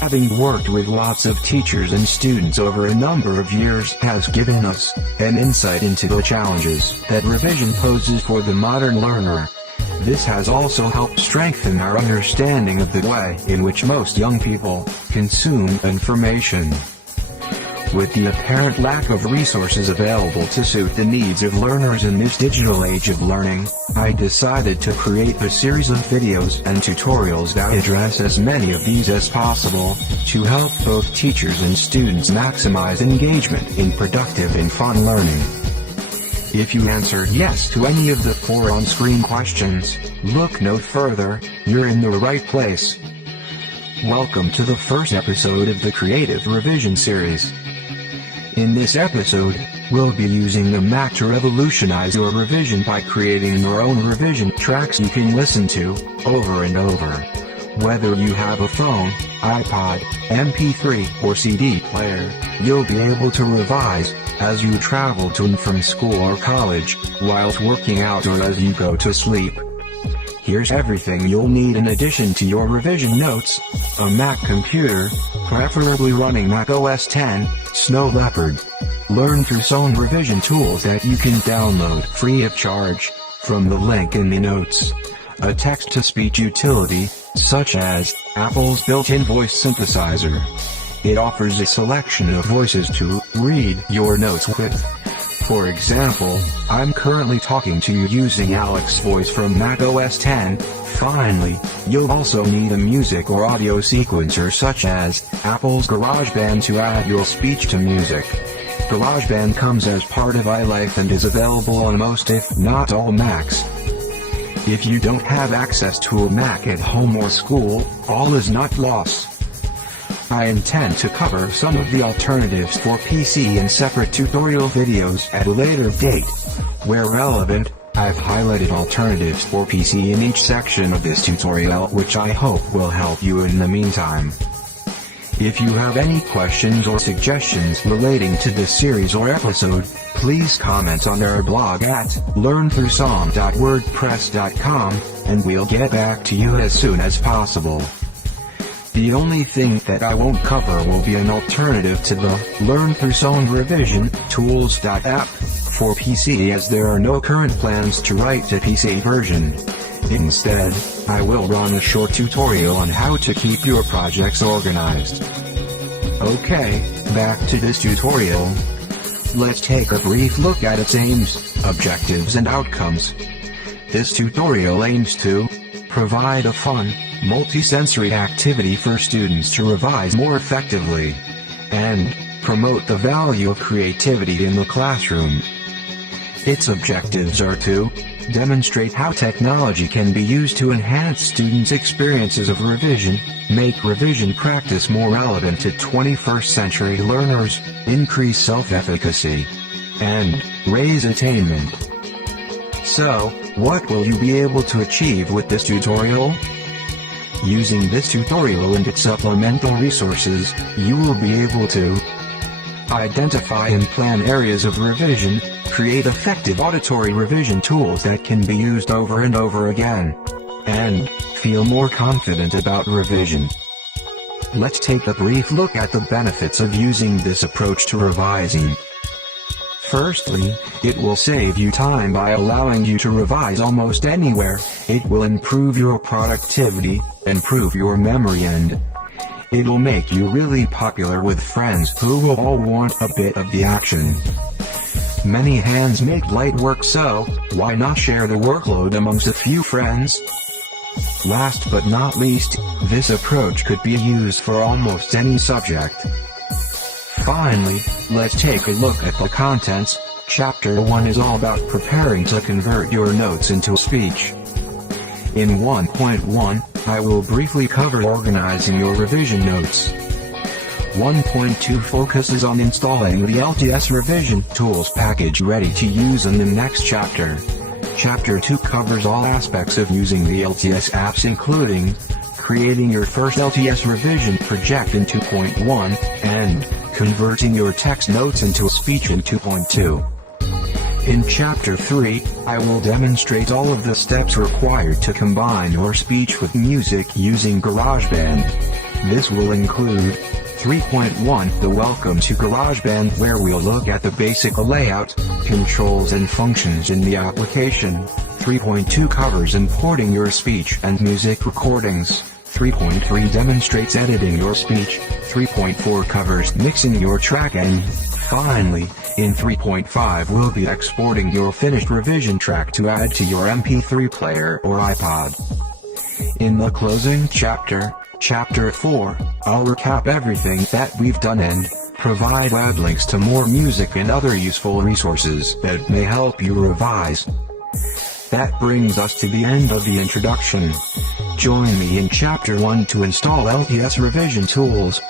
Having worked with lots of teachers and students over a number of years has given us an insight into the challenges that revision poses for the modern learner. This has also helped strengthen our understanding of the way in which most young people consume information. With the apparent lack of resources available to suit the needs of learners in this digital age of learning, I decided to create a series of videos and tutorials that address as many of these as possible, to help both teachers and students maximize engagement in productive and fun learning. If you answered yes to any of the 4 on-screen questions, look no further, you're in the right place. Welcome to the first episode of the Creative Revision series. In this episode, we'll be using the Mac to revolutionize your revision by creating your own revision tracks you can listen to over and over. Whether you have a phone, iPod, MP3, or CD player, you'll be able to revise as you travel to and from school or college, whilst working out or as you go to sleep. Here's everything you'll need in addition to your revision notes: a Mac computer, preferably running Mac OS X, Snow Leopard, LearnThruSong revision tools that you can download free of charge from the link in the notes, a text-to-speech utility, such as Apple's built-in voice synthesizer. It offers a selection of voices to read your notes with. For example, I'm currently talking to you using Alex's voice from Mac OS X. Finally, you'll also need a music or audio sequencer such as Apple's GarageBand to add your speech to music. GarageBand comes as part of iLife and is available on most if not all Macs. If you don't have access to a Mac at home or school, all is not lost. I intend to cover some of the alternatives for PC in separate tutorial videos at a later date. Where relevant, I've highlighted alternatives for PC in each section of this tutorial, which I hope will help you in the meantime. If you have any questions or suggestions relating to this series or episode, please comment on our blog at LearnThruSong.wordpress.com, and we'll get back to you as soon as possible. The only thing that I won't cover will be an alternative to the LearnThruSong revision tools app for PC, as there are no current plans to write a PC version. Instead, I will run a short tutorial on how to keep your projects organized. Okay, back to this tutorial. Let's take a brief look at its aims, objectives and outcomes. This tutorial aims to provide a fun, multi-sensory activity for students to revise more effectively, and promote the value of creativity in the classroom. Its objectives are to demonstrate how technology can be used to enhance students' experiences of revision, make revision practice more relevant to 21st century learners, increase self-efficacy, and raise attainment. So, what will you be able to achieve with this tutorial? Using this tutorial and its supplemental resources, you will be able to identify and plan areas of revision, create effective auditory revision tools that can be used over and over again, and feel more confident about revision. Let's take a brief look at the benefits of using this approach to revising. Firstly, it will save you time by allowing you to revise almost anywhere. It will improve your productivity, improve your memory, and it'll make you really popular with friends who will all want a bit of the action. Many hands make light work, so why not share the workload amongst a few friends? Last but not least, this approach could be used for almost any subject. Finally, let's take a look at the contents. Chapter 1 is all about preparing to convert your notes into speech. In 1.1, I will briefly cover organizing your revision notes. 1.2 focuses on installing the LTS Revision Tools package ready to use in the next chapter. Chapter 2 covers all aspects of using the LTS apps, including creating your first LTS revision project in 2.1, and converting your text notes into speech in 2.2. In Chapter 3, I will demonstrate all of the steps required to combine your speech with music using GarageBand. This will include 3.1 The Welcome to GarageBand, where we'll look at the basic layout, controls and functions in the application. 3.2 Covers importing your speech and music recordings. 3.3 Demonstrates editing your speech. 3.4 Covers mixing your track, and finally, in 3.5 we'll be exporting your finished revision track to add to your MP3 player or iPod. In the closing chapter, Chapter 4, I'll recap everything that we've done and provide web links to more music and other useful resources that may help you revise. That brings us to the end of the introduction. Join me in Chapter 1 to install LTS revision tools.